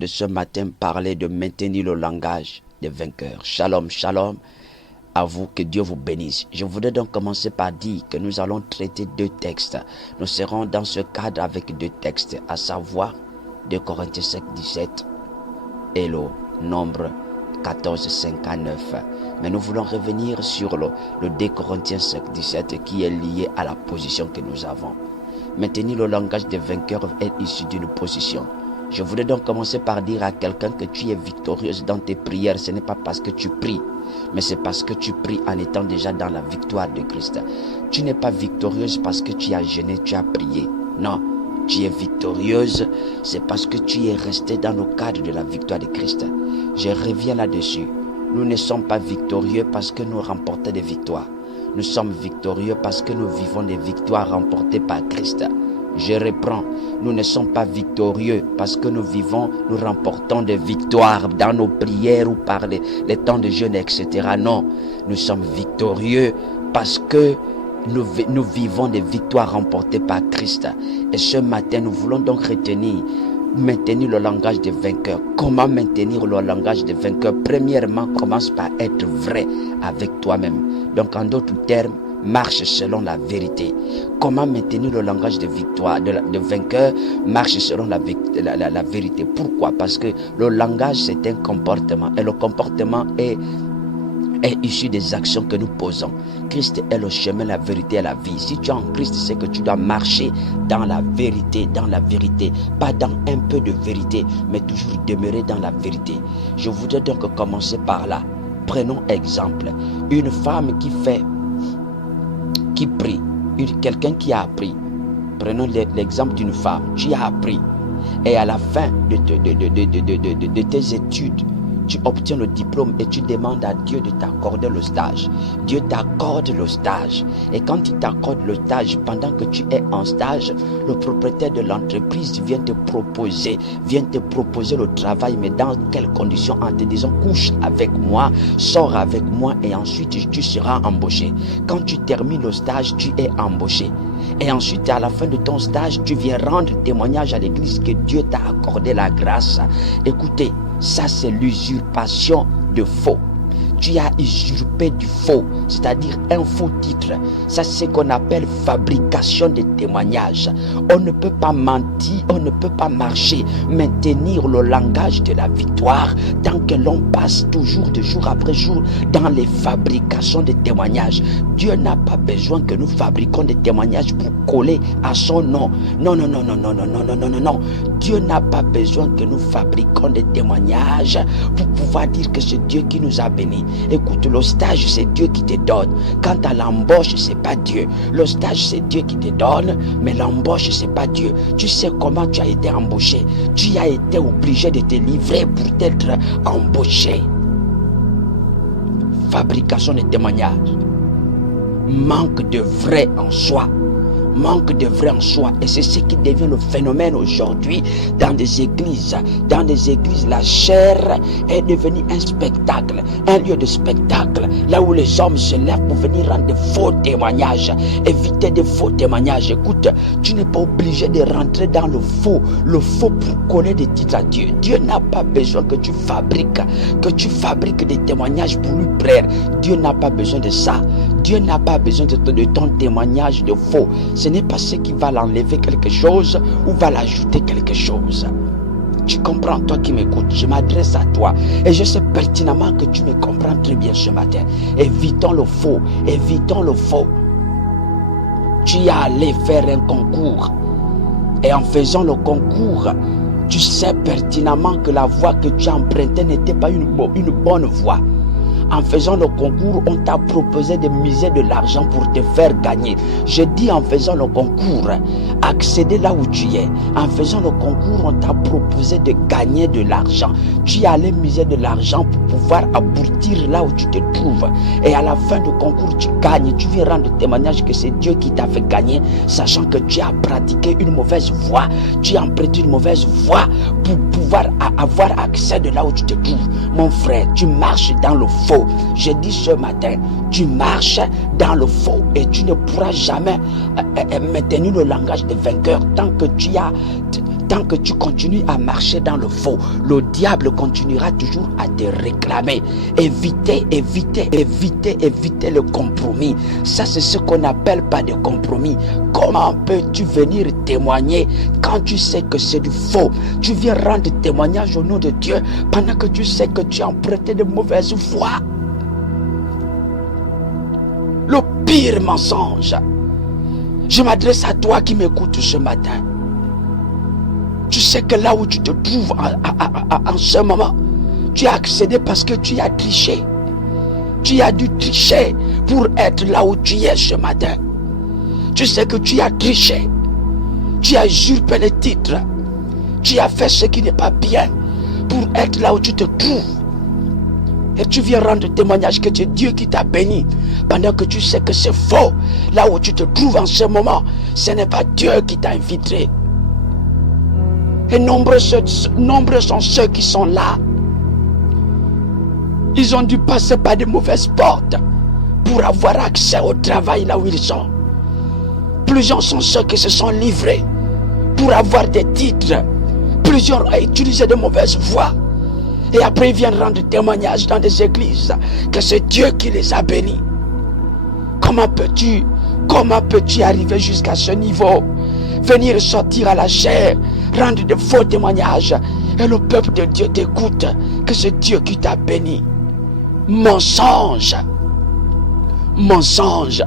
de ce matin parler de maintenir le langage des vainqueurs. Shalom, shalom. À vous, que Dieu vous bénisse. Je voudrais donc commencer par dire que nous allons traiter 2 textes. Nous serons dans ce cadre avec 2 textes, à savoir 2 Corinthiens 5, 17 et le Nombre 14, 5 à 9. Mais nous voulons revenir sur le 2 Corinthiens 5, 17 qui est lié à la position que nous avons. Maintenir le langage des vainqueurs est issu d'une position. Je voudrais donc commencer par dire à quelqu'un que tu es victorieuse dans tes prières. Ce n'est pas parce que tu pries, mais c'est parce que tu pries en étant déjà dans la victoire de Christ. Tu n'es pas victorieuse parce que tu as jeûné, tu as prié. Non, tu es victorieuse, c'est parce que tu es resté dans le cadre de la victoire de Christ. Je reviens là-dessus. Nous ne sommes pas victorieux parce que nous remportons des victoires. Nous sommes victorieux parce que nous vivons des victoires remportées par Christ. Je reprends, nous ne sommes pas victorieux parce que nous remportons des victoires dans nos prières ou par les temps de jeûne, etc. Non, nous sommes victorieux parce que nous vivons des victoires remportées par Christ. Et ce matin, nous voulons donc maintenir le langage des vainqueurs. Comment maintenir le langage des vainqueurs? Premièrement, commence par être vrai avec toi-même. Donc, en d'autres termes, marche selon la vérité. Comment maintenir le langage de victoire, de vainqueur? Marche selon la vérité. Pourquoi? Parce que le langage, c'est un comportement. Et le comportement est issu des actions que nous posons. Christ est le chemin, la vérité et la vie. Si tu es en Christ, c'est que tu dois marcher dans la vérité, pas dans un peu de vérité, mais toujours demeurer dans la vérité. Je voudrais donc commencer par là. Prenons exemple. Une femme qui prie, quelqu'un qui a appris. Prenons l'exemple d'une femme. Tu as appris. Et à la fin de tes études, tu obtiens le diplôme et tu demandes à Dieu de t'accorder le stage. Dieu t'accorde le stage. Et quand il t'accorde le stage, pendant que tu es en stage, le propriétaire de l'entreprise vient te proposer le travail, mais dans quelles conditions? En te disant, couche avec moi, sors avec moi et ensuite tu seras embauché. Quand tu termines le stage, tu es embauché. Et ensuite, à la fin de ton stage, tu viens rendre témoignage à l'église que Dieu t'a accordé la grâce. Écoutez, ça c'est l'usurpation de faux. Tu as usurpé du faux, c'est-à-dire un faux titre. Ça, c'est ce qu'on appelle fabrication de témoignages. On ne peut pas mentir, on ne peut pas marcher, maintenir le langage de la victoire tant que l'on passe toujours de jour après jour dans les fabrications de témoignages. Dieu n'a pas besoin que nous fabriquions des témoignages pour coller à son nom. Non. Dieu n'a pas besoin que nous fabriquions des témoignages pour pouvoir dire que c'est Dieu qui nous a bénis. Écoute, le stage, c'est Dieu qui te donne. Quant à l'embauche, c'est pas Dieu. Le stage, c'est Dieu qui te donne, mais l'embauche, c'est pas Dieu. Tu sais comment tu as été embauché. Tu as été obligé de te livrer pour être embauché. Fabrication de témoignages. Manque de vrai en soi. Et c'est ce qui devient le phénomène aujourd'hui dans des églises. Dans des églises, la chair est devenue un spectacle, un lieu de spectacle, là où les hommes se lèvent pour venir rendre de faux témoignages, éviter de faux témoignages. Écoute, tu n'es pas obligé de rentrer dans le faux pour coller des titres à Dieu. Dieu n'a pas besoin que tu fabriques des témoignages pour lui plaire. Dieu n'a pas besoin de ça. Dieu n'a pas besoin de ton témoignage de faux. Ce n'est pas ce qui va l'enlever quelque chose ou va l'ajouter quelque chose. Tu comprends, toi qui m'écoutes, je m'adresse à toi et je sais pertinemment que tu me comprends très bien ce matin. Évitons le faux. Tu es allé faire un concours et en faisant le concours, tu sais pertinemment que la voie que tu as empruntée n'était pas une bonne voie. En faisant le concours, on t'a proposé de miser de l'argent pour te faire gagner. Je dis en faisant le concours, accéder là où tu es. En faisant le concours, on t'a proposé de gagner de l'argent. Tu allais miser de l'argent pour pouvoir aboutir là où tu te trouves. Et à la fin du concours, tu gagnes. Tu viens rendre témoignage que c'est Dieu qui t'a fait gagner, sachant que tu as pratiqué une mauvaise voie. Tu as emprunté une mauvaise voie pour pouvoir avoir accès de là où tu te trouves. Mon frère, tu marches dans le faux. Je dis ce matin, tu marches dans le faux et tu ne pourras jamais maintenir le langage des vainqueurs tant que tu tant que tu continues à marcher dans le faux, le diable continuera toujours à te réclamer. Évitez le compromis. Ça, c'est ce qu'on n'appelle pas de compromis. Comment peux-tu venir témoigner quand tu sais que c'est du faux? Tu viens rendre témoignage au nom de Dieu pendant que tu sais que tu as emprunté de mauvaise foi. Le pire mensonge. Je m'adresse à toi qui m'écoutes ce matin. Tu sais que là où tu te trouves en ce moment, tu as accédé parce que tu as triché. Tu as dû tricher pour être là où tu es ce matin. Tu sais que tu as triché. Tu as usurpé les titres. Tu as fait ce qui n'est pas bien pour être là où tu te trouves. Et tu viens rendre témoignage que c'est Dieu qui t'a béni pendant que tu sais que c'est faux. Là où tu te trouves en ce moment, ce n'est pas Dieu qui t'a infiltré. Et nombreux sont ceux qui sont là. Ils ont dû passer par de mauvaises portes pour avoir accès au travail là où ils sont. Plusieurs sont ceux qui se sont livrés pour avoir des titres. Plusieurs ont utilisé de mauvaises voies. Et après ils viennent rendre témoignage dans des églises que c'est Dieu qui les a bénis. Comment peux-tu arriver jusqu'à ce niveau? Venir sortir à la chair, rendre de faux témoignages, et le peuple de Dieu t'écoute, que c'est Dieu qui t'a béni. Mensonge. Mensonge.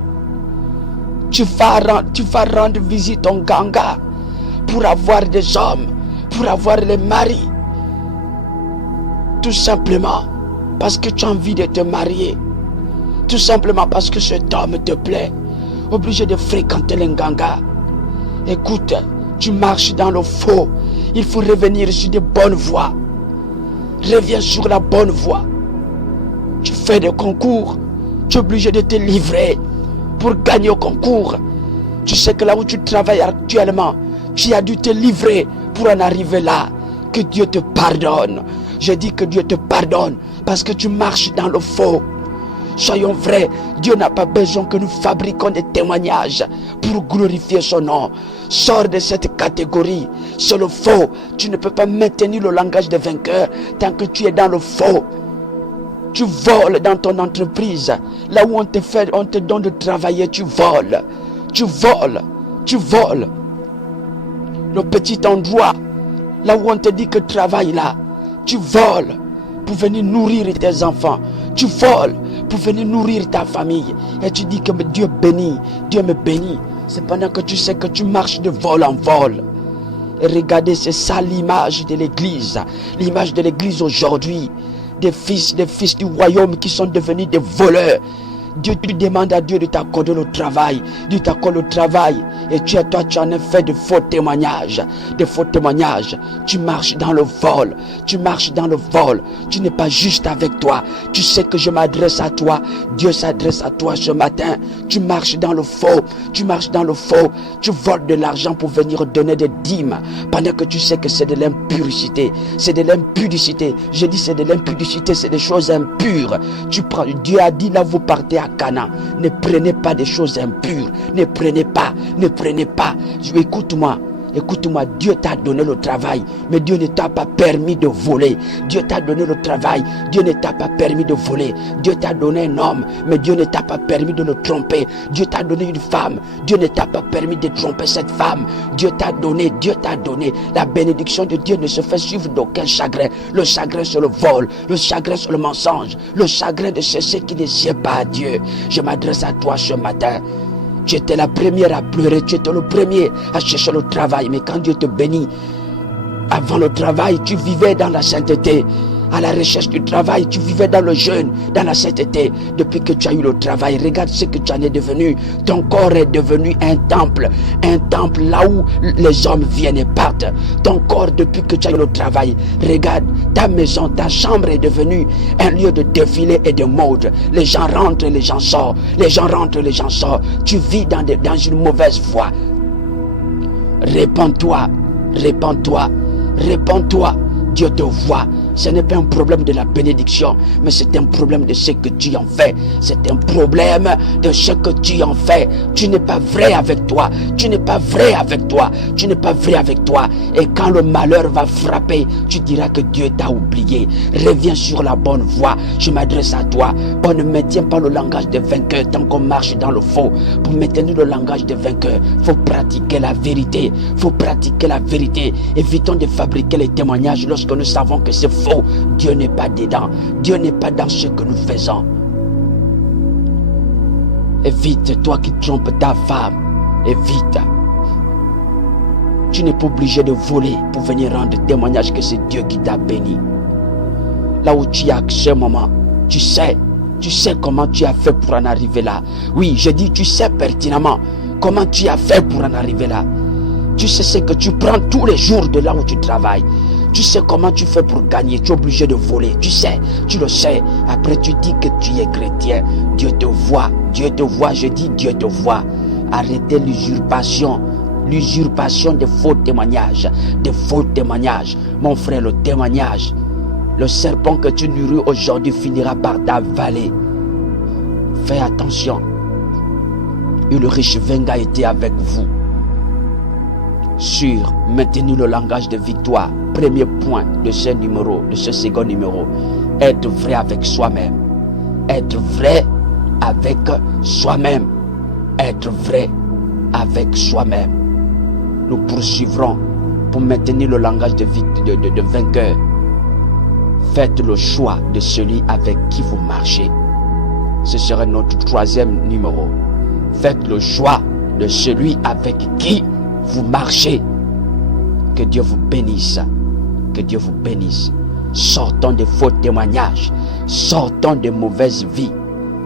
Tu vas rendre visite au ganga pour avoir des hommes, pour avoir les maris. Tout simplement parce que tu as envie de te marier. Tout simplement parce que cet homme te plaît. Obligé de fréquenter les ganga. Écoute, tu marches dans le faux. Il faut revenir sur de bonnes voies. Reviens sur la bonne voie. Tu fais des concours. Tu es obligé de te livrer pour gagner au concours. Tu sais que là où tu travailles actuellement, tu as dû te livrer pour en arriver là. Que Dieu te pardonne. Je dis que Dieu te pardonne parce que tu marches dans le faux. Soyons vrais, Dieu n'a pas besoin que nous fabriquions des témoignages pour glorifier son nom. Sors de cette catégorie. C'est le faux. Tu ne peux pas maintenir le langage des vainqueurs tant que tu es dans le faux. Tu voles dans ton entreprise. Là où on te donne de travailler, tu voles. Tu voles. Tu voles. Le petit endroit, là où on te dit que travaille là, tu voles pour venir nourrir tes enfants. Tu voles pour venir nourrir ta famille. Et tu dis que Dieu bénit, Dieu me bénit. C'est pendant que tu sais que tu marches de vol en vol. Et regardez, c'est ça l'image de l'église. L'image de l'église aujourd'hui. Des fils du royaume qui sont devenus des voleurs. Dieu, tu demandes à Dieu de t'accorder le travail. Dieu t'accorde le travail. Et tu en as fait de faux témoignages. De faux témoignages. Tu marches dans le vol. Tu marches dans le vol. Tu n'es pas juste avec toi. Tu sais que je m'adresse à toi. Dieu s'adresse à toi ce matin. Tu marches dans le faux. Tu marches dans le faux. Tu voles de l'argent pour venir donner des dîmes. Pendant que tu sais que c'est de l'impudicité. C'est de l'impudicité. Je dis c'est de l'impudicité. C'est des choses impures. Dieu a dit là vous partez à Canaan. Ne prenez pas des choses impures. Ne prenez pas. Écoute-moi. Écoute-moi, Dieu t'a donné le travail, mais Dieu ne t'a pas permis de voler. Dieu t'a donné le travail, Dieu ne t'a pas permis de voler. Dieu t'a donné un homme, mais Dieu ne t'a pas permis de le tromper. Dieu t'a donné une femme, Dieu ne t'a pas permis de tromper cette femme. Dieu t'a donné. La bénédiction de Dieu ne se fait suivre d'aucun chagrin. Le chagrin sur le vol, le chagrin sur le mensonge, le chagrin de ceux qui ne sied pas à Dieu. Je m'adresse à toi ce matin. Tu étais la première à pleurer, tu étais le premier à chercher le travail. Mais quand Dieu te bénit, avant le travail, tu vivais dans la sainteté. À la recherche du travail, tu vivais dans le jeûne, dans la sainteté. Depuis que tu as eu le travail, regarde ce que tu en es devenu. Ton corps est devenu un temple là où les hommes viennent et partent. Ton corps, depuis que tu as eu le travail, regarde, ta maison, ta chambre est devenue un lieu de défilé et de mode. Les gens rentrent, les gens sortent. Les gens rentrent, les gens sortent. Tu vis dans une mauvaise voie. Répands-toi. Dieu te voit. Ce n'est pas un problème de la bénédiction, mais c'est un problème de ce que tu en fais. C'est un problème de ce que tu en fais. Tu n'es pas vrai avec toi. Tu n'es pas vrai avec toi. Tu n'es pas vrai avec toi. Et quand le malheur va frapper, tu diras que Dieu t'a oublié. Reviens sur la bonne voie. Je m'adresse à toi. On ne maintient pas le langage des vainqueurs tant qu'on marche dans le faux. Pour maintenir le langage des vainqueurs, il faut pratiquer la vérité. Il faut pratiquer la vérité. Évitons de fabriquer les témoignages lorsque nous savons que c'est faux. Dieu n'est pas dedans. Dieu n'est pas dans ce que nous faisons. Évite, toi qui trompes ta femme. Évite. Tu n'es pas obligé de voler pour venir rendre témoignage que c'est Dieu qui t'a béni. Là où tu es à ce moment, tu sais comment tu as fait pour en arriver là. Oui, je dis, tu sais pertinemment comment tu as fait pour en arriver là. Tu sais ce que tu prends tous les jours de là où tu travailles. Tu sais comment tu fais pour gagner. Tu es obligé de voler. Tu sais, tu le sais. Après, tu dis que tu es chrétien. Dieu te voit. Dieu te voit. Je dis, Dieu te voit. Arrêtez l'usurpation. L'usurpation des faux témoignages. Des faux témoignages. Mon frère, le témoignage. Le serpent que tu nourris aujourd'hui finira par t'avaler. Fais attention. Et le riche Venga était avec vous. Sur maintenir le langage de victoire. Premier point de ce numéro, de ce second numéro. Être vrai avec soi-même. Être vrai avec soi-même. Être vrai avec soi-même. Nous poursuivrons pour maintenir le langage de vainqueur. Faites le choix de celui avec qui vous marchez. Ce serait notre troisième numéro. Faites le choix de celui avec qui vous marchez. Que Dieu vous bénisse. Que Dieu vous bénisse. Sortons des faux témoignages. Sortons de mauvaises vies.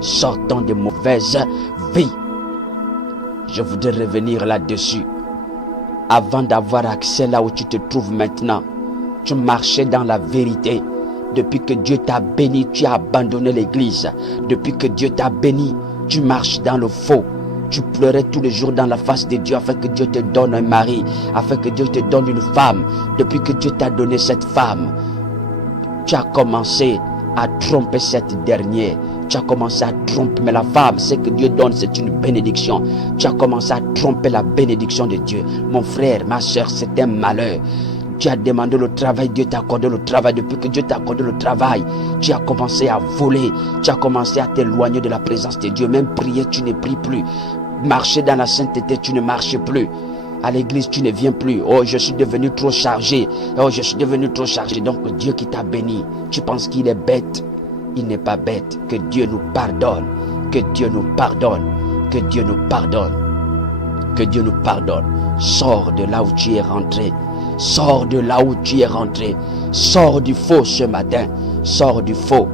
Sortons de mauvaises vies. Je voudrais revenir là-dessus. Avant d'avoir accès là où tu te trouves maintenant, tu marchais dans la vérité. Depuis que Dieu t'a béni, tu as abandonné l'église. Depuis que Dieu t'a béni, tu marches dans le faux. Tu pleurais tous les jours dans la face de Dieu afin que Dieu te donne un mari, afin que Dieu te donne une femme. Depuis que Dieu t'a donné cette femme, tu as commencé à tromper cette dernière. Tu as commencé à tromper, mais la femme, ce que Dieu donne, c'est une bénédiction. Tu as commencé à tromper la bénédiction de Dieu. Mon frère, ma soeur, c'est un malheur. Tu as demandé le travail, Dieu t'a accordé le travail. Depuis que Dieu t'a accordé le travail, tu as commencé à voler. Tu as commencé à t'éloigner de la présence de Dieu. Même prier, tu ne pries plus. Marcher dans la sainteté, tu ne marches plus. À l'église, tu ne viens plus. Oh, je suis devenu trop chargé. Oh, je suis devenu trop chargé. Donc, Dieu qui t'a béni, tu penses qu'il est bête? Il n'est pas bête. Que Dieu nous pardonne. Que Dieu nous pardonne. Que Dieu nous pardonne. Que Dieu nous pardonne. Sors de là où tu es rentré. Sors de là où tu es rentré. Sors du faux ce matin. Sors du faux.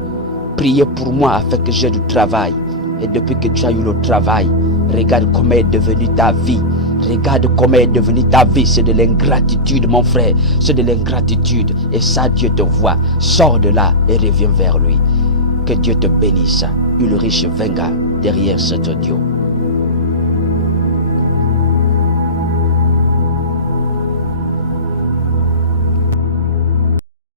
Priez pour moi afin que j'ai du travail. Et depuis que tu as eu le travail, regarde comment est devenue ta vie. Regarde comment est devenue ta vie. C'est de l'ingratitude, mon frère. C'est de l'ingratitude. Et ça, Dieu te voit. Sors de là et reviens vers lui. Que Dieu te bénisse. Ulrich Venga derrière cet audio.